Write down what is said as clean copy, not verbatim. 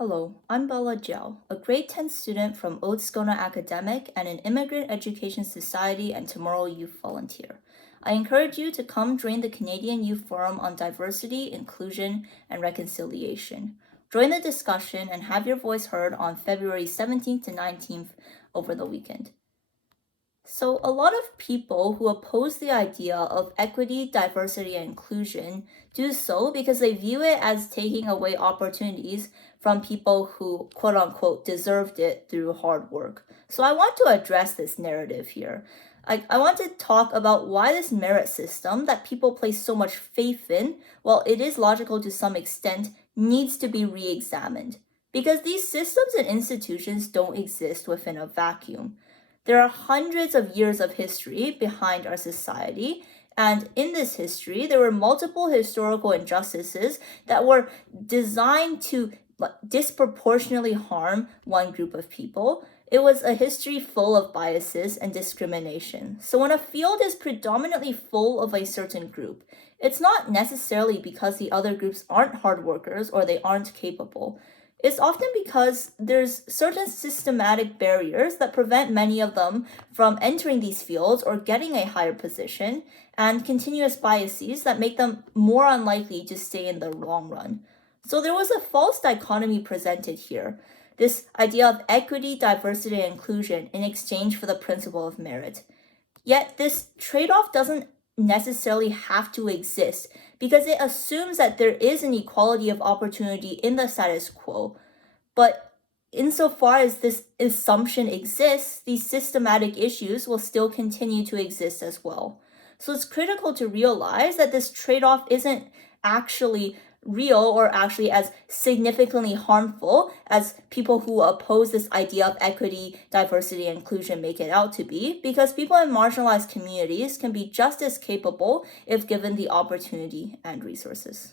Hello, I'm Bella Jiao, a grade 10 student from Oatscona Academic and an Immigrant Education Society and Tomorrow Youth volunteer. I encourage you to come join the Canadian Youth Forum on Diversity, Inclusion, and Reconciliation. Join the discussion and have your voice heard on February 17th to 19th over the weekend. So, a lot of people who oppose the idea of equity, diversity, and inclusion do so because they view it as taking away opportunities from people who, quote unquote, deserved it through hard work. So, I want to address this narrative here. I want to talk about why this merit system that people place so much faith in, while it is logical to some extent, needs to be re examined. Because these systems and institutions don't exist within a vacuum. There are hundreds of years of history behind our society, and in this history, there were multiple historical injustices that were designed to disproportionately harm one group of people. It was a history full of biases and discrimination. So when a field is predominantly full of a certain group, it's not necessarily because the other groups aren't hard workers or they aren't capable. It's often because there's certain systematic barriers that prevent many of them from entering these fields or getting a higher position, and continuous biases that make them more unlikely to stay in the long run. So there was a false dichotomy presented here, this idea of equity, diversity, and inclusion in exchange for the principle of merit. Yet this trade-off doesn't necessarily have to exist because it assumes that there is an equality of opportunity in the status quo. But insofar as this assumption exists, these systematic issues will still continue to exist as well. So it's critical to realize that this trade-off isn't actually real or actually as significantly harmful as people who oppose this idea of equity, diversity, and inclusion make it out to be, because people in marginalized communities can be just as capable if given the opportunity and resources.